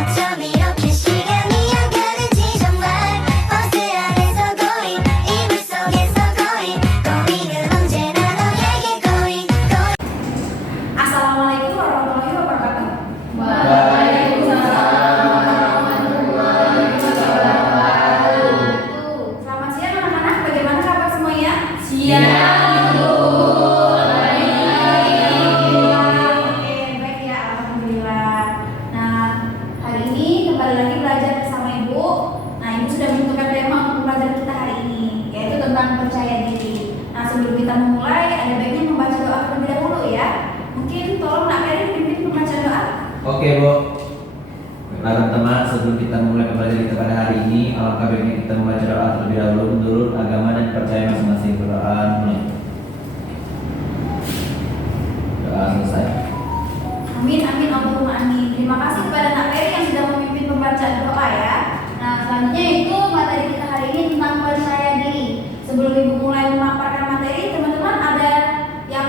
어쩜 이렇게 시간이 안 가는지 정말 버스 안에서 고인 이불 속에서 고인 고인은 언제나 너에게 고인 고인. Assalamualaikum warahmatullahi wabarakatuh. Selamat siang anak-anak, bagaimana kabar semuanya? Oke, baik ya, alhamdulillah. Nah, hari ini kembali lagi belajar bersama Ibu. Nah, Ibu sudah menentukan tema untuk pelajaran kita hari ini, yaitu tentang percaya diri. Nah, sebelum kita memulai, ada baiknya membaca doa terlebih dahulu ya. Mungkin tolong Nak Ferry pimpin membaca doa. Oke Bu. Baiklah teman-teman, sebelum kita mulai pembelajaran kita pada hari ini, alangkah baiknya kita membaca doa terlebih dahulu menurut agama dan percaya masing-masing. Doa mulai. Doa selesai. Amin, amin, Allahumma amin. Terima kasih kepada Nak Ferry yang sudah memimpin pembacaan doa ya. Nah, selanjutnya itu materi kita hari ini tentang percaya diri. Sebelum Ibu mulai memaparkan materi, teman-teman ada yang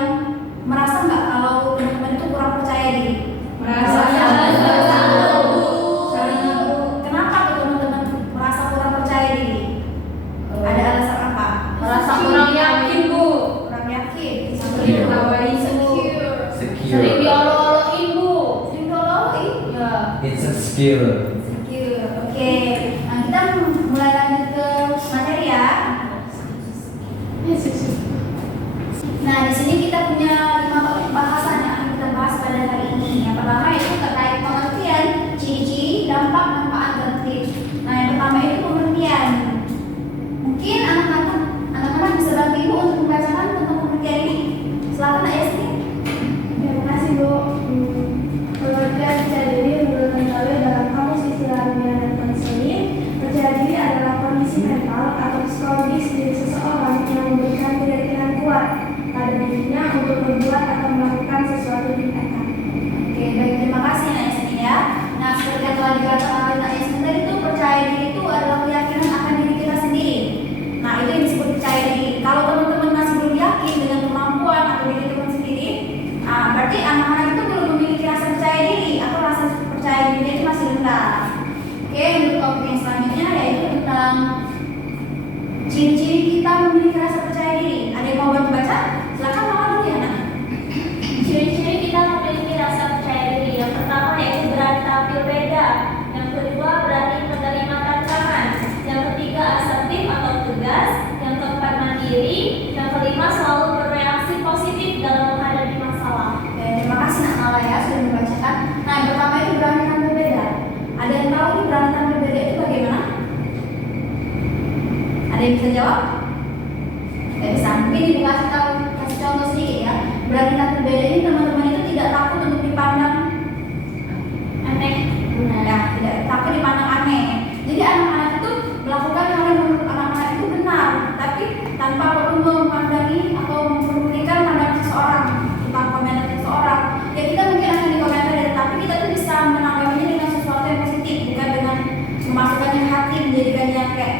merasa nggak kalau teman-teman itu kurang percaya diri? Merasa. Kenapa tuh teman-teman merasa kurang percaya diri? Ada alasan apa? Merasa kurang yakin, Bu. Kurang yakin. Sering dibawain sering diolok-olokin, Bu. Sering diolok-olokin? Ya. Insecure. Insecure. Oke. Nah, kita mulai lanjut ke materi ya. Nah, di sini kita punya 5 topik bahasan yang akan kita bahas pada hari ini. Yang pertama itu terkait pengertian, ciri-ciri, dampak, manfaat, dan tips. Nah, yang pertama itu pengertian. Mungkin anak-anak bisa bantu Ibu untuk membacakan tentang pengertian ini. Silakan Nak Yasmin. Terima kasih Bu. Pengertian percaya diri menurut Mentawai dalam kamus istilah dunia dan konseling, percaya diri adalah kondisi mental atau psikologis diri seseorang yang memberikan keyakinan kuat pada dirinya untuk berbuat atau melakukan sesuatu tindakan. Oke, baik, terima kasih Nak Yasmin ya. Nah, seperti yang telah dikatakan oleh Nak Yasmin tadi itu percaya diri itu adalah keyakinan akan diri kita sendiri. Nah, itu yang disebut percaya diri. Kalau teman-teman masih belum yakin dengan kemampuan atau diri teman sendiri, nah, berarti anak-anak itu belum memiliki rasa percaya diri atau rasa percaya dirinya itu masih rendah. Oke, untuk topik yang selanjutnya yaitu tentang ciri-ciri kita memiliki rasa percaya diri. Ada yang mau bantu baca? Silakan Mama dulu ya, Nak. Ciri-ciri kita memiliki rasa percaya diri. Yang pertama yaitu berani tampil beda. Yang kedua berani menerima tantangan. Yang ketiga asertif atau tegas. Yang keempat mandiri. Yang kelima selalu bereaksi positif dalam menghadapi masalah. Oke, terima kasih Nak Nala ya sudah membacakan. Nah, yang pertama itu berani tampil beda. Ada yang tahu nih berani tampil beda itu bagaimana? Ada yang bisa jawab? Tidak bisa. Mungkin Ibu kasih contoh sedikit ya. Berani tampil beda ini teman-teman itu tidak takut untuk dipandang Aneh. ya, tidak takut dipandang aneh. Jadi anak-anak itu melakukan hal yang menurut anak-anak itu benar, tapi tanpa perlu memandangi atau mempedulikan pandangan seseorang tentang komentar seseorang. Ya kita mungkin akan dikomentari, tapi kita tuh bisa menanggapinya dengan sesuatu yang positif, bukan dengan memasukkannya hati menjadikannya kayak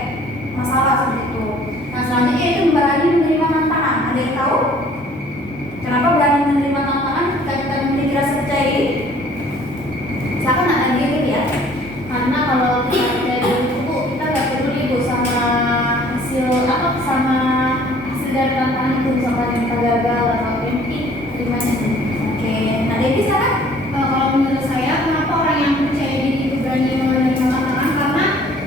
masalah seperti itu. Nah, selanjutnya itu berani menerima tantangan. Ada yang tahu kenapa berani menerima tantangan ketika kita memiliki rasa percaya diri? Silakan Nak Nadia gitu ya. Karena kalau kita percaya diri itu, Bu, kita nggak peduli, Bu, sama hasil dari tantangan itu. Misalkan kita gagal atau mungkin terimanya. Oke, nah Devi silakan. Kalau menurut saya, kenapa orang yang percaya diri itu berani menerima tantangan? Karena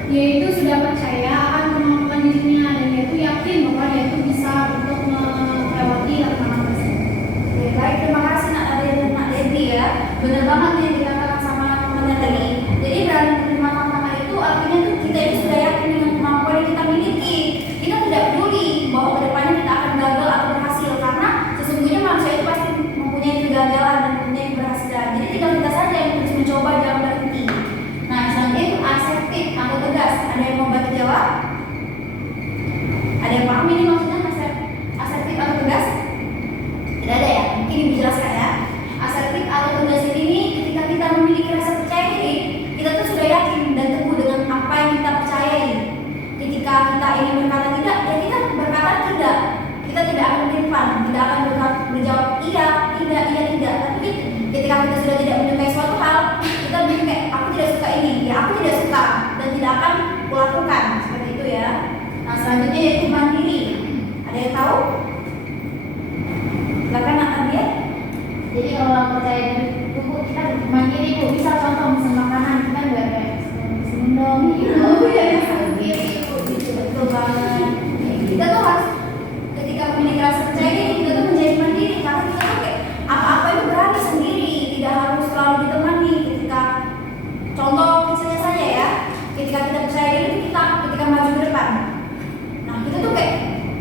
dia itu sudah percaya akan kemampuan dirinya dan dia itu yakin bahwa dia itu bisa untuk melewati tantangan tersebut. Oke, baik, terima kasih Nak Nadia dan Nak Devi ya. Benar banget nih yang dikatakan sama temannya tadi. Jadi berani menerima tantangan itu artinya tuh kita itu sudah yakin dengan kemampuan yang kita miliki. Kita tidak peduli bahwa kedepannya kita akan gagal atau berhasil, karena sesungguhnya manusia itu pasti mempunyai kegagalan dan mempunyai keberhasilan. Jadi tinggal kita saja yang terus mencoba, jangan berhenti. Nah, selanjutnya itu asertif atau tegas. Ada yang mau bantu jawab? Ada yang paham ini maksudnya asertif atau tegas? Tidak ada ya? Mungkin Ibu jelaskan ya. Asertif atau tegas ini ketika kita memiliki rasa percaya diri, kita tuh sudah yakin dan teguh dengan apa yang kita percayai. Ketika kita ingin berkata tidak, ya kita berkata tidak. Kita tidak akan beriman, tidak akan menjawab iya, tidak, iya, tidak. Tapi ketika kita sudah tidak menyukai suatu hal, kita bilang kayak aku tidak suka ini, selanjutnya yaitu mandiri. Ada yang tahu? Silakan Nak Nadia. Jadi kalau orang percaya diri itu Bu, kita mandiri Bu, bisa contoh mesen makanan kita nggak kayak sendong gitu ya sendiri Bu, gitu betul banget. Kita tuh harus ketika memiliki rasa percaya diri kita tuh menjadi mandiri karena kita tuh kayak apa-apa itu berani sendiri, tidak harus selalu ditemani. Ketika contoh kecilnya saja ya, ketika kita percaya diri kita ketika maju ke depan. Nah kita tuh kayak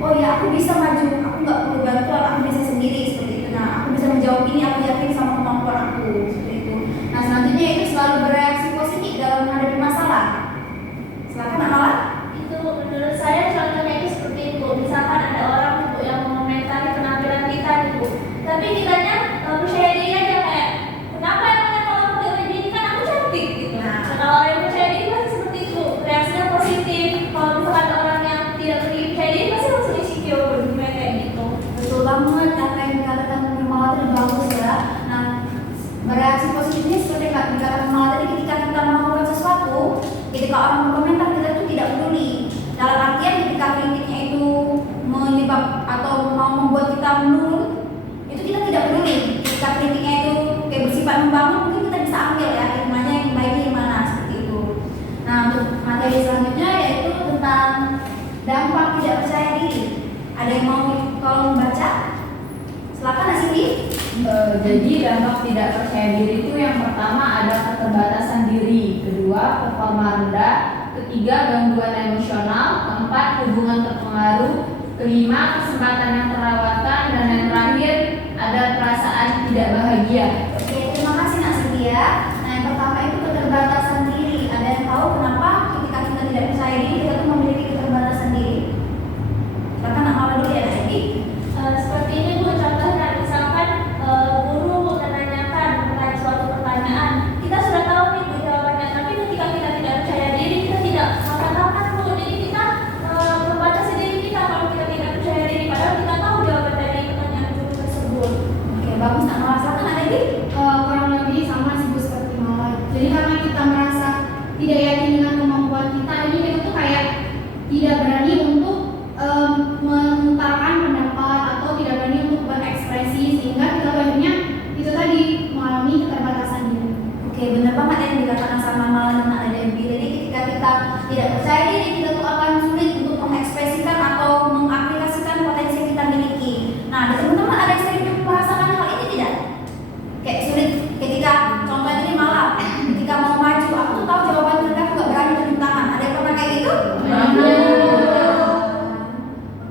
oh ya aku bisa maju, aku nggak perlu bantuan, aku bisa sendiri seperti itu. Nah aku bisa menjawab ini, aku yakin sama kemampuan aku seperti itu. Nah selanjutnya itu selalu bereaksi positif dalam menghadapi masalah. Silakan Amala. Itu menurut saya contohnya itu seperti itu. Misalkan ada orang Bu yang mengomentari penampilan kita nih Bu, tapi kitanya percaya diri aja kayak kenapa emangnya kalau aku kayak begini kan aku cantik gitu. Nah kalau orang yang percaya diri pasti seperti itu, reaksinya positif. Kalau misalkan ada orang yang tidak memiliki percaya diri pasti langsung insecure kayak gitu. Betul banget apa yang dikatakan Mama tadi bagus ya. Nah bereaksi positifnya seperti yang dikatakan Mama tadi ketika kita melakukan sesuatu, ketika orang berkomentar kita tuh tidak peduli. Dalam artian ketika kritiknya itu menyebab atau mau membuat kita menurun, itu kita tidak peduli. Ketika kritiknya itu kayak bersifat membangun, mungkin kita bisa ambil ya hikmahnya yang baiknya yang mana seperti itu. Nah untuk materi selanjutnya yaitu tentang dampak tidak percaya diri. Ada yang mau tolong membaca? Silakan Asidi. Jadi dampak tidak percaya diri itu yang pertama ada keterbatasan diri, kedua performa rendah, ketiga gangguan emosional, keempat hubungan terpengaruh, kelima kesempatan yang terlewatkan, dan yang terakhir ada perasaan tidak bahagia. Oke, terima kasih Nak Cynthia. Nah yang pertama itu keterbatasan diri. Ada yang tahu kenapa ketika kita tidak percaya diri kita tuh memiliki keterbatasan diri? Silakan Nak Mala dulu ya Nak Edi. Seperti ini Bu, contohnya misalkan guru menanyakan mengenai suatu pertanyaan, kita sudah tahu nih Bu jawabannya, tapi ketika kita tidak percaya diri kita tidak mengatakan Bu, jadi kita membatasi diri kita kalau kita tidak percaya diri, padahal kita tahu jawaban dari pertanyaan guru tersebut. Oke, bagus Nak Mala. Silakan Nak Edi. Kurang lebih sama sih Bu seperti Mala. Jadi karena kita merasa tidak yakin dengan kemampuan kita, ini kita tuh kayak tidak berani untuk mengungkapkan pendapat atau tidak berani untuk berekspresi, sehingga kita akhirnya itu tadi mengalami keterbatasan diri. Oke, benar banget yang dikatakan sama Mala dan Nak Debbie. Jadi ketika kita tidak percaya diri kita tuh akan sulit untuk mengekspresikan atau mengaplikasikan potensi yang kita miliki. Nah, ada teman-teman ada yang sering merasakan hal ini tidak? Kayak sulit ketika contohnya tadi Mala, ketika mau maju aku tuh tahu jawaban tapi aku nggak berani tunjuk tangan. Ada yang pernah kayak gitu?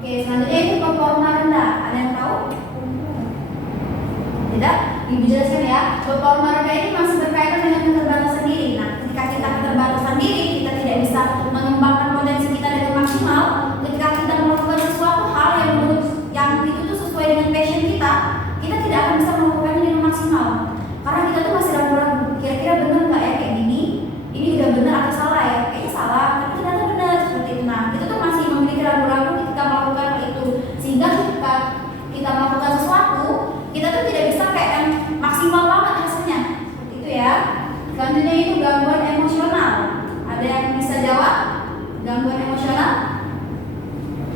Oke, selanjutnya itu performa rendah. Ada yang tahu? Tidak? Ibu jelaskan ya. Performa rendah ini masih berkaitan dengan keterbatasan diri. Nah, ketika kita keterbatasan diri, kita tidak bisa mengembangkan potensi kita dengan maksimal. Ketika kita melakukan sesuatu hal yang menurut yang itu tuh sesuai dengan passion kita, kita tidak akan bisa melakukannya dengan maksimal. Karena kita tuh masih ragu-ragu. Kira-kira benar nggak ya kayak gini? Ini udah benar atau salah ya? Kayaknya salah, tapi ternyata benar seperti itu. Nah, kita tuh masih memiliki ragu-ragu ketika melakukan hal itu. Sehingga ketika kita melakukan sesuatu, kita tuh tidak bisa kayak yang maksimal banget hasilnya. Seperti itu ya. Selanjutnya itu gangguan emosional. Ada yang bisa jawab? Gangguan emosional?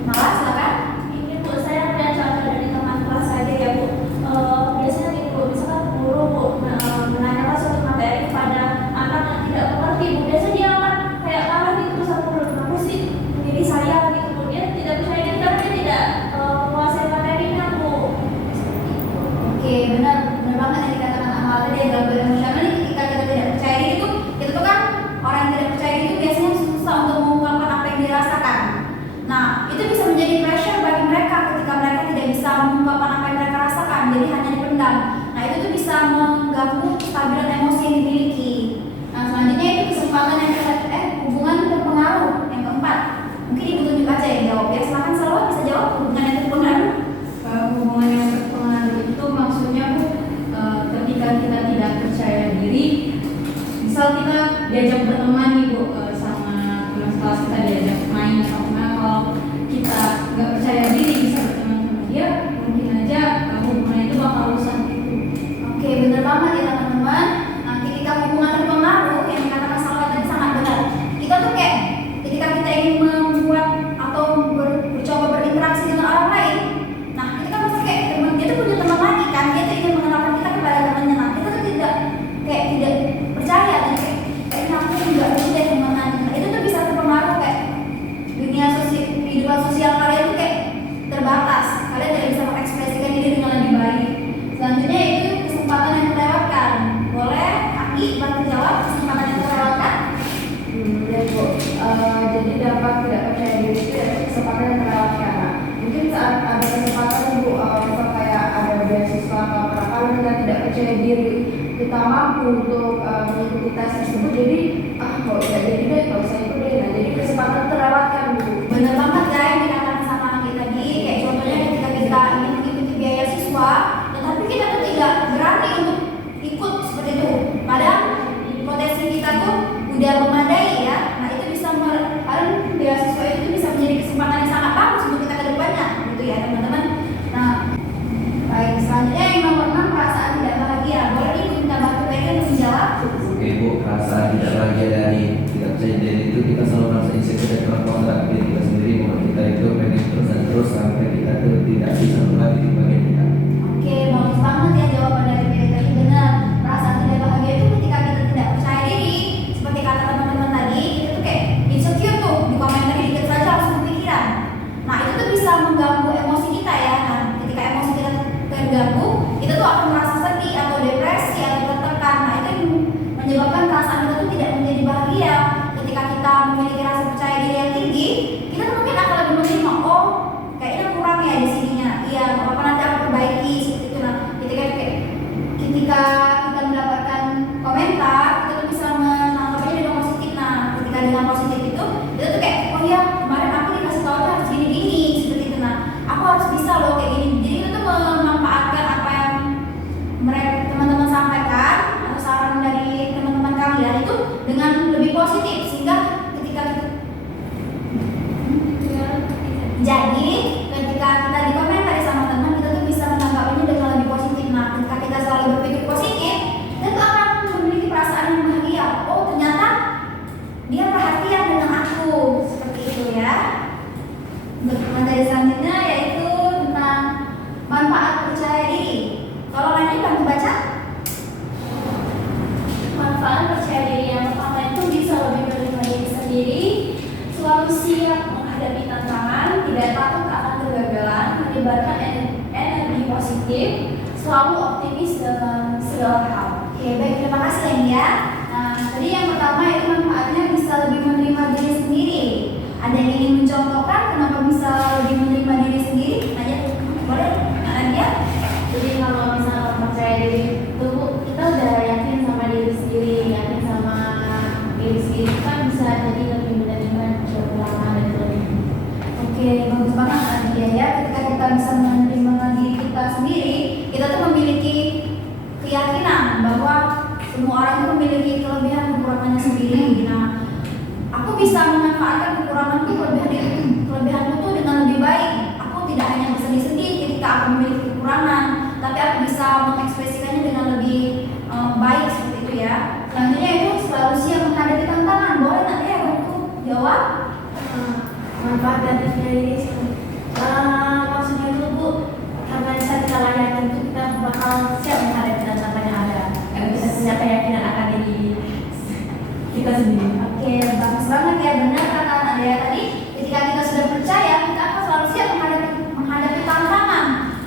Malah silakan. Ini Bu, saya punya contoh dari teman kelas saja ya Bu. Biasanya gini Bu, misalkan guru Bu menanyakan suatu materi kepada anak yang tidak mengerti Bu, biasanya dia akan kayak kalah gitu terus aku kenapa sih diri saya gitu Bu, dia tidak percaya diri karena dia tidak menguasai materinya Bu. Oke, benar banget yang dikatakan Amal tadi yang gangguan emosional ini ketika kita tidak percaya diri itu, kita tuh kan orang yang tidak percaya diri itu biasanya susah untuk mengungkapkan apa yang dirasakan. Nah, itu bisa menjadi pressure bagi mereka ketika mereka tidak bisa mengungkapkan apa yang mereka rasakan, jadi hanya dipendam. Nah, itu tuh bisa mengganggu kestabilan emosi yang dimiliki. Nah, selanjutnya itu kesempatan yang hubungan terpengaruh yang keempat. Mungkin Ibu tunjuk aja yang jawab ya. Silakan Salwa bisa jawab hubungan yang terpengaruh. Hubungan yang terpengaruh itu maksudnya Bu, ketika kita tidak percaya diri, misal kita diajak berteman nih Bu, sama teman kelas kita diajak main atau gimana, kalau kita nggak percaya diri bisa berteman sama dia, mungkin aja hubungan itu bakal rusak gitu. Oke, benar banget ya teman-teman. Nah, ketika hubungan terpengaruh yang dikatakan Salwa tadi sangat benar. Kita tuh kayak ketika kita ingin membuat atau untuk mengikuti tes tersebut, jadi kalau tidak jadi deh, kalau saya ikut deh. Nah, jadi kesempatan terlewatkan Bu. Bener banget ya yang dikatakan sama kita tadi, kayak contohnya ketika kita ingin mengikuti biaya siswa, tetapi kita tuh tidak berani untuk ikut seperti itu. Padahal potensi kita tuh udah memadai ya. Nah itu bisa beasiswa itu bisa menjadi kesempatan yang sangat bagus untuk kita ke depannya, gitu ya teman-teman. Nah, baik, selanjutnya yang nomor 6, perasaan tidak bahagia. Boleh Ibu minta bantu mereka untuk menjawab? Oke Bu, perasaan tidak bahagia dari tidak percaya diri itu kita selalu merasa insecure dan keraguan terhadap diri kita sendiri, bahwa kita itu pengen terus dan terus sampai kita tuh tidak bisa melewati di bagian kita. Oke, bagus banget ya jawaban dari Mary tadi, benar. Perasaan tidak bahagia itu ketika kita tidak percaya diri, seperti kata teman-teman tadi, kita tuh kayak insecure tuh, di komentar dikit saja langsung kepikiran. Nah itu tuh bisa mengganggu emosi kita ya. Nah ketika emosi kita terganggu, kita tuh akan merasa sedih atau depresi atau tertekan. Nah itu yang menyebabkan perasaan kita tuh tidak menjadi bahagia. Ketika kita memiliki rasa percaya diri yang tinggi, kita tuh mungkin akan lebih menerima, oh kayaknya kurang ya di sininya. Iya, nggak apa-apa nanti aku perbaiki seperti itu. Nah ketika kita mendapatkan komentar, kita tuh bisa menanggapinya dengan positif. Nah ketika dengan positif itu, kita tuh kayak, oh iya kemarin aku dikasih tahu harus gini-gini seperti itu. Nah aku harus bisa loh kayak gini. Jadi kita tuh memanfaatkan apa yang mereka teman-teman sampaikan atau saran dari teman-teman kalian itu dengan lebih positif, sehingga ketika jadi ketika kita dikomentari sama teman, kita tuh bisa menanggapinya dengan lebih positif. Nah ketika kita selalu berpikir positif, kita tuh akan memiliki perasaan yang bahagia. Oh ternyata dia perhatian dengan aku, seperti itu ya. Untuk materi selanjutnya yaitu tentang manfaat percaya diri. Kalau lainnya bantu baca. Manfaat percaya diri yang pertama itu bisa lebih menerima diri sendiri, selalu siap menghadapi tantangan, tidak takut akan kegagalan, menyebarkan energi positif, selalu optimis dalam segala hal. Oke baik, terima kasih Leni ya. Nah tadi yang pertama yaitu manfaatnya bisa lebih menerima diri sendiri. Ada yang ingin mencontohkan kenapa bisa lebih menerima diri sendiri? Aja boleh, Nadia. Jadi kalau misalnya percaya diri itu kita udah yakin sama diri sendiri, yakin sama diri sendiri, kan bisa jadi lebih menerima kekurangan dan kelebihan. Oke, bagus banget Nadia ya. Ketika kita bisa menerima diri kita sendiri, kita tuh memiliki keyakinan bahwa semua orang itu memiliki kelebihan kekurangannya sendiri. Nah, aku bisa memanfaatkan kekuranganku, kelebihanku tuh dengan lebih baik. Aku tidak hanya bersedih-sedih ketika aku memiliki kekurangan, tapi aku bisa mengekspresikannya dengan lebih baik seperti itu ya. Selanjutnya itu selalu siap menghadapi tantangan. Boleh nanti ya bantu jawab. Manfaat dari percaya diri maksudnya itu Bu, karena kita yakin itu kita bakal siap menghadapi tantangan yang ada. Bisa punya keyakinan akan diri kita sendiri. Oke, bagus banget ya, benar kata Nadia tadi. Ketika kita sudah percaya, kita akan selalu siap menghadapi tantangan.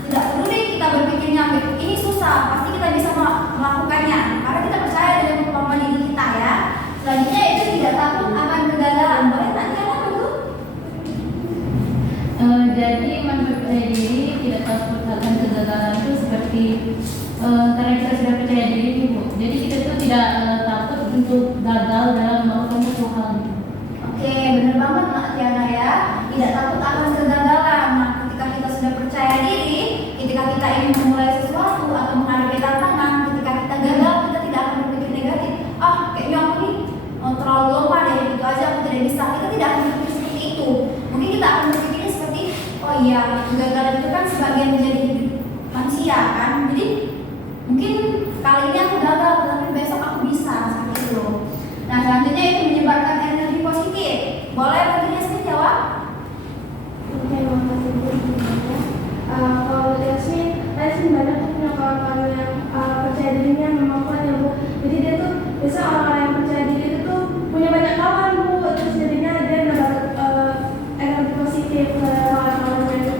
Tidak peduli kita berpikirnya ini susah, pasti kita bisa melakukannya karena kita percaya dengan kemampuan diri kita ya. Selanjutnya itu tidak takut akan kegagalan. Boleh Nadia apa dulu? Jadi manfaat percaya diri tidak takut akan kegagalan itu seperti karena kita sudah percaya diri Bu. Jadi kita tuh tidak takut untuk gagal dalam melakukan suatu hal. Oke, benar banget Nak Tiana ya. Tidak takut akan kegagalan. Nah, ketika kita sudah percaya diri, ketika kita ingin memulai sesuatu atau menghadapi tantangan, ketika kita gagal, kita tidak akan berpikir negatif. Ah, kayaknya aku nih terlalu lemah deh, gitu aja aku tidak bisa. Kita tidak akan berpikir seperti itu. Mungkin kita akan berpikirnya seperti, oh iya, kegagalan itu kan sebagian menjadi hidup manusia kan. Jadi mungkin kali ini aku gagal, tapi besok aku bisa seperti itu. Nah, selanjutnya itu menyebarkan energi positif. Boleh baginya sih jawab? Oke, makasih Bu. Kalau Yasmin, saya sih banyak tuh punya kawan-kawan yang percaya dirinya memang kuat ya Bu. Jadi dia tuh biasa orang-orang yang percaya diri itu tuh punya banyak kawan Bu. Terus jadinya dia dapat energi positif ke kawan-kawannya itu.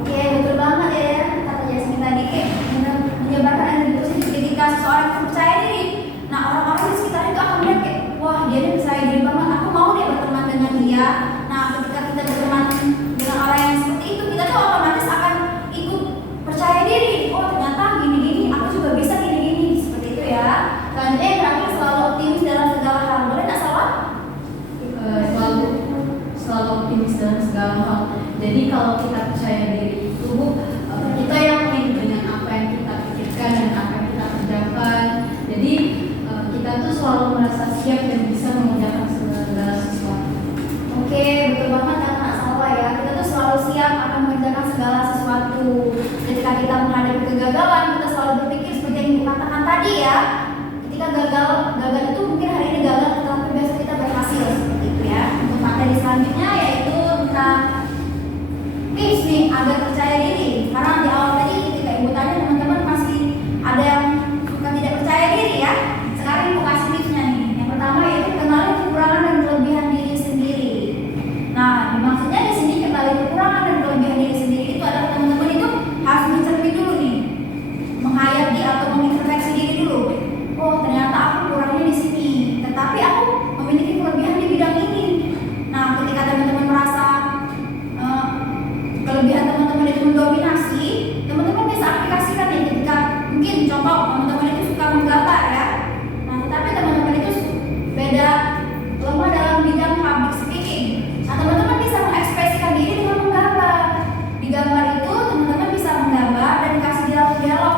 Oke, betul banget ya kata Yasmin tadi, kayak menyebarkan energi positif ketika seseorang itu percaya diri. Nah, orang-orang di sekitar itu akan melihat kayak, wah dia nih percaya diri banget, aku mau deh berteman dengan dia. Nah, ketika kita berteman dengan orang yang seperti itu, kita tuh otomatis akan ikut percaya diri. Oh ternyata gini-gini, aku juga bisa gini-gini, seperti itu ya. Jadi kalau kita percaya diri itu kita yakin dengan apa yang kita pikirkan dan apa yang kita kerjakan. Jadi kita tuh selalu merasa siap dan bisa mengerjakan segala sesuatu. Oke, betul banget kan Kak Salwa ya. Kita tuh selalu siap akan mengerjakan segala sesuatu. Ketika kita menghadapi kegagalan, kita selalu berpikir seperti yang dikatakan tadi ya. Ketika gagal itu mungkin hari ini gagal, tetapi besok kita berhasil seperti itu ya. Untuk materi selanjutnya yaitu tentang tips nih agar percaya diri. Karena di awal tadi ketika ibu tanya teman-teman masih ada yang suka tidak percaya diri ya. Sekarang ibu kasih tipsnya nih. Yang pertama yaitu kenali kekurangan dan kelebihan diri sendiri. Nah, maksudnya di sini kenali kekurangan dan kelebihan diri sendiri itu adalah teman-teman itu harus mencermin dulu nih, menghayati atau mengintrospeksi diri dulu. Oh, ternyata aku kurangnya di sini, tetapi aku memiliki kelebihan di bidang ini. Nah, ketika teman-teman merasa kelebihan teman-teman itu mendominasi, teman-teman bisa aplikasikan nih ketika mungkin contoh teman-teman itu suka menggambar ya. Nah, tetapi teman-teman itu beda lemah dalam bidang public speaking. Nah, teman-teman bisa mengekspresikan diri dengan menggambar. Di gambar itu teman-teman bisa menggambar dan kasih dialog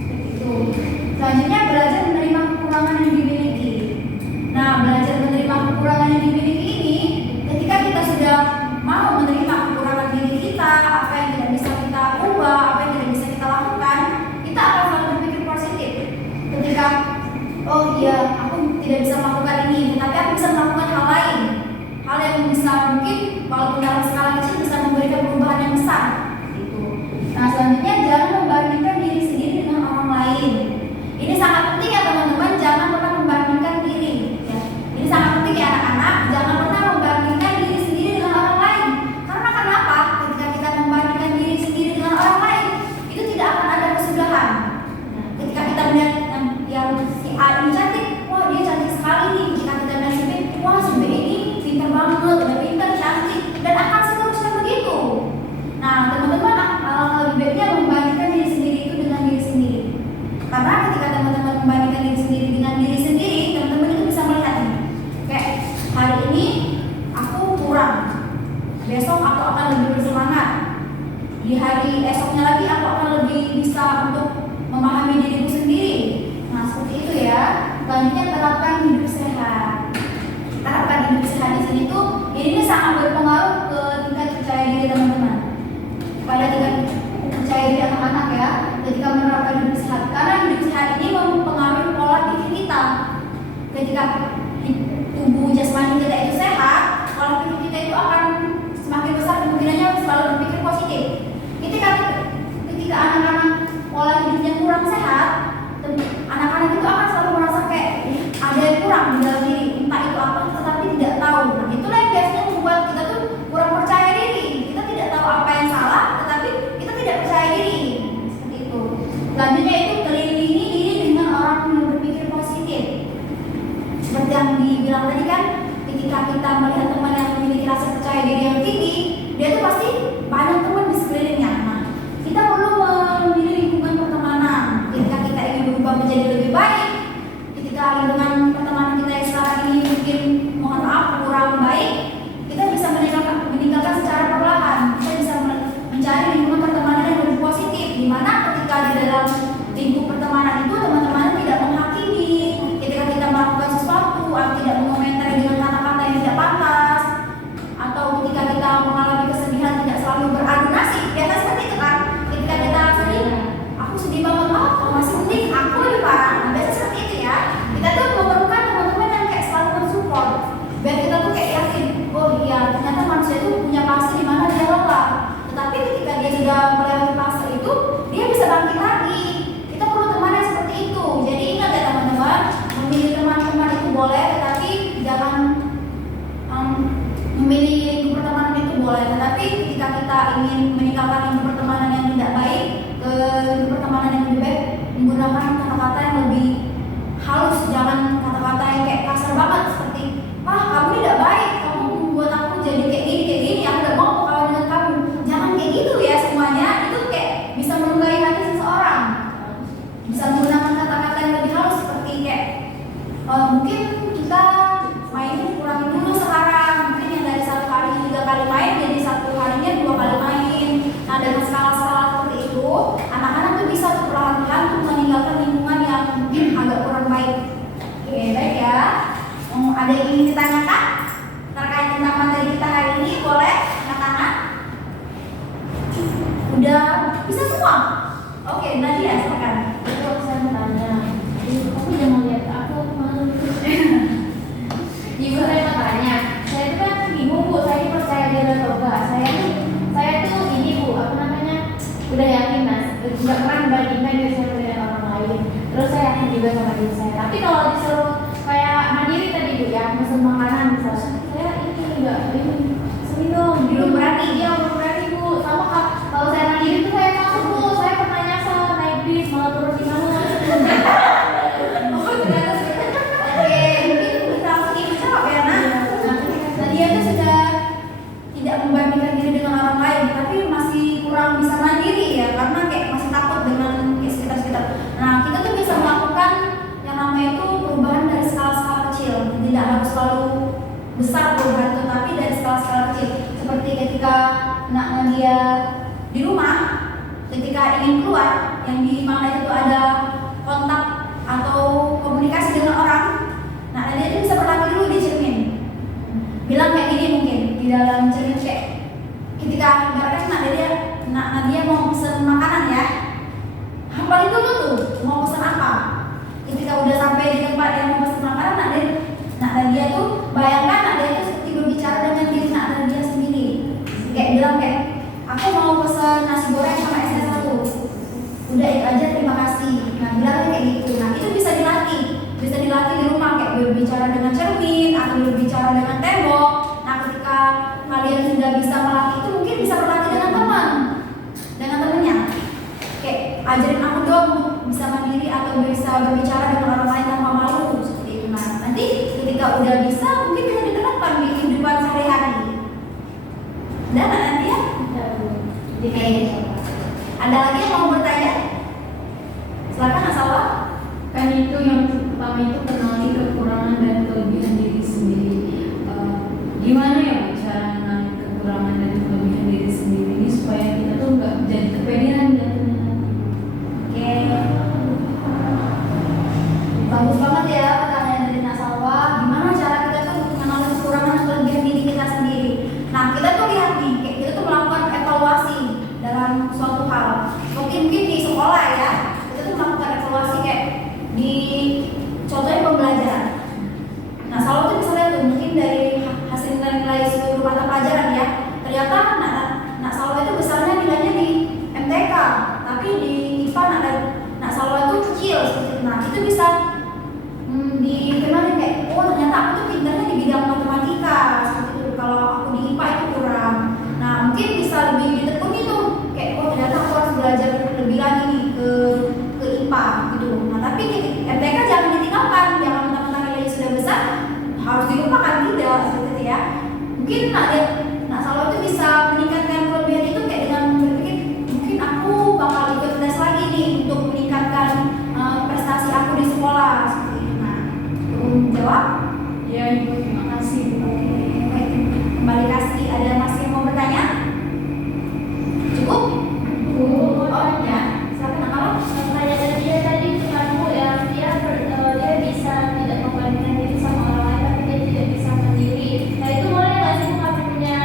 seperti itu. Selanjutnya belajar menerima kekurangan yang dimiliki. Nah, belajar menerima kekurangan yang dimiliki ini ketika kita sudah mau menerima kekurangan diri kita, apa yang tidak bisa kita ubah, apa yang tidak bisa kita lakukan, kita akan selalu berpikir positif. Ketika oh iya, aku tidak bisa melakukan ini, tetapi aku bisa melakukan hal lain. Hal yang bisa mungkin walaupun dalam skala kecil bisa memberikan perubahan yang besar. Gitu. Nah, selanjutnya jangan membandingkan diri sendiri dengan orang lain. Ini sangat penting ya teman-teman, jangan pernah membandingkan diri. Ya. Ini sangat penting ya anak-anak, jangan pernah membandingkan diri sendiri dengan orang lain. Karena kenapa? Ketika kita membandingkan diri sendiri dengan orang lain, itu tidak akan ada kesudahan. Nah, ketika kita melihat yang si A ini cantik, wah dia cantik sekali nih. Ketika kita melihat si B, wah si B ini pintar banget, udah pintar, cantik, dan akan seterusnya begitu. Nah, teman-teman lebih baiknya membandingkan diri sendiri itu dengan diri sendiri. Karena ketika teman-teman membandingkan diri sendiri dengan diri sendiri, teman-teman itu bisa melihat nih, kayak hari ini aku kurang, besok aku akan lebih bersemangat, di hari esoknya lagi aku akan lebih bisa untuk memahami diriku sendiri. Nah, seperti itu ya. Selanjutnya terapkan hidup sehat. Terapkan hidup sehat di sini tuh ini sangat berpengaruh ke tingkat percaya diri teman-teman. Pada tingkat percaya diri anak-anak ya, ketika menerapkan hidup sehat. Karena hidup sehat ini mempengaruhi pola pikir kita. Ketika tubuh jasmani kita itu sehat, pola pikir kita itu akan semakin besar kemungkinannya selalu berpikir positif. Ketika anak-anak pola hidupnya kurang sehat, anak-anak itu akan selalu merasa kayak ada yang kurang di dalam diri, entah itu apa, tetapi tidak tahu. Nah, itulah yang biasanya membuat kita tuh kurang percaya diri. Kita tidak tahu apa yang salah, tetapi kita tidak percaya diri. Seperti itu. Selanjutnya itu kelilingi diri dengan orang yang berpikir positif. Seperti yang dibilang tadi kan, ketika kita melihat teman yang memiliki rasa percaya diri yang tinggi, dia tuh pasti banyak teman di sekelilingnya. Nah, kita perlu memilih lingkungan pertemanan. Ketika kita ingin berubah menjadi lebih baik, ketika lingkungan pertemanan kita yang sekarang ini mungkin mohon maaf kurang baik, kita bisa meninggalkan secara perlahan. Kita bisa mencari lingkungan pertemanan yang lebih positif, di mana ketika di dalam lingkup pertemanan itu teman-teman tidak menghakimi. Ketika kita melakukan sesuatu, tidak mengomentari dengan kata-kata yang tidak pantas, atau ketika kita mengalami kesedihan tidak selalu beradu nasib. Biasa seperti itu kan? Ketika kita sedih, aku sedih banget, masih mending aku lebih parah. Nah, biasa seperti itu ya. Kita tuh memerlukan teman-teman yang kayak selalu mensupport, biar kita tuh kayak yakin, oh iya ternyata manusia itu punya fase di mana dia lelah. Tetapi ketika dia sudah melewati fase itu, dia bisa bangkit lagi. Kita perlu teman yang seperti itu. Jadi ingat ya teman-teman, memilih teman-teman itu boleh, tetapi jangan memilih lingkup pertemanan itu boleh. Tetapi ketika kita ingin meninggalkan lingkup pertemanan yang tidak baik ke lingkup pertemanan yang lebih baik, menggunakan kata-kata yang lebih halus, jangan kata-kata yang kayak kasar banget seperti, wah kamu tidak baik, kamu membuat aku jadi kayak gini, aku tidak mau kawan dengan kamu. Jangan kayak gitu ya semuanya. Itu kayak bisa melukai hati seseorang. Bisa menggunakan kata-kata yang lebih halus seperti kayak mungkin kita main kurangin dulu sekarang, mungkin yang dari 1 hari 3 kali main jadi 1 harinya 2 kali yang ingin ditanyakan terkait tentang materi kita hari ini? Boleh angkat tangan. Udah bisa semua? Oke, Nadia silakan. Itu saya mau tanya. Kamu jangan lihat aku malu. Ibu saya mau tanya, saya itu kan bingung Bu, saya ini percaya diri atau enggak? Saya tuh ini Bu, apa namanya, udah yakin Mas, nggak pernah membandingkan diri saya dengan orang lain. Terus saya yakin juga sama diri saya. Tapi kalau disuruh kayak mandiri tadi Bu ya, pesen makanan misalnya, saya ini enggak ini sini dong, Belum berani. Iya belum berani Bu. Sama kalau saya mandiri tuh saya takut Bu, saya pernah nyasar naik bis malah turun di mana. Oh, ternyata sudah. Oke, mungkin kita langsung ibu jawab ya, Nak. Nadia itu sudah tidak membandingkan diri dengan orang lain, tapi masih kurang bisa mandiri ya, karena kayak masih takut dengan sekitar-sekitar. Nah, kita tuh bisa melakukan yang namanya itu perubahan dari skala-skala kecil. Tidak harus selalu besar perubahan itu, tapi dari skala-skala kecil. Seperti ketika Nak Nadia di rumah, ketika ingin keluar, yang di mana itu ada kontak atau komunikasi dengan orang, nah Nadia itu bisa berlatih dulu di cermin. Bilang kayak gini mungkin di dalam cermin kayak ketika ibaratnya Nak Nadia mau pesen makanan ya, hafalin dulu tuh mau pesen apa. Ketika udah sampai di tempat yang mau pesen makanan, Nak Nadia tuh bayangkan Nadia itu seperti berbicara dengan diri Nak Nadia sendiri. Kayak bilang kayak, aku mau pesen nasi goreng sama es teh 1. Udah itu aja, terima kasih. Nah bilangnya kayak gitu. Nah itu bisa dilatih di rumah, kayak berbicara dengan cermin atau berbicara dengan tembok. Nah ketika kalian sudah bisa melatih itu, mungkin bisa berlatih dengan temannya. Kayak ajarin aku dong bisa mandiri atau bisa berbicara dengan orang lain tanpa malu seperti itu. Nah nanti ketika udah bisa, mungkin bisa diterapkan di kehidupan sehari-hari. Dan nanti ya. Oke. Ada lagi yang mau bertanya? Silakan Asawa. Kan itu yang pertama itu kenali kekurangan dan kelebihan diri sendiri. Gimana ya Bu cara mengenali kekurangan dan kelebihan diri sendiri ini supaya kita tuh nggak jadi kepedean jatuhnya nanti. Oke. Bagus banget ya pertanyaan dari Nasawa. Gimana cara kita tuh mengenali kekurangan dan kelebihan diri kita sendiri? Nah kita tuh lihat nih, kayak kita tuh melakukan evaluasi dalam suatu hal. Mungkin di sekolah ya, kita tuh melakukan evaluasi kayak di contohnya pembelajaran. Nah selalu tuh bisa lihat tuh mungkin dari hasil nilai seluruh mata pelajaran ya. Ternyata Nak Salwa itu besarnya nilainya di MTK, tapi di IPA Nak Salwa itu kecil seperti itu. Nah itu bisa dikenalin kayak, oh ternyata aku tuh pintarnya di bidang matematika seperti itu. Kalau aku di IPA itu kurang. Nah mungkin bisa lebih ditekuni tuh kayak, oh ternyata aku harus belajar lebih lagi nih ke IPA gitu. Nah tapi MTK jangan ditinggalkan, jangan mentang-mentang nilainya sudah besar harus dilupakan, tidak seperti itu ya. Mungkin Nak Salwa itu bisa meningkatkan kelebihan itu kayak dengan berpikir, mungkin aku bakal ikut tes lagi nih untuk meningkatkan prestasi aku di sekolah seperti itu. Nah jawab? Ya Ibu, terima kasih Bu. Baik, kembali kasih. Ada masih yang mau bertanya? Cukup? Oh ya, silakan Nak Salwa. Pertanyaan dia tadi bukan Bu ya, dia bisa tidak membandingkan diri sama orang lain, tapi dia tidak bisa mandiri. Nah itu boleh nggak sih Bu, masih punya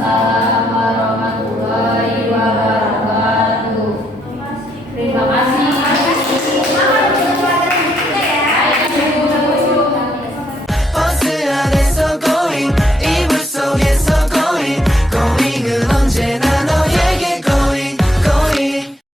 Waalaikumsalam.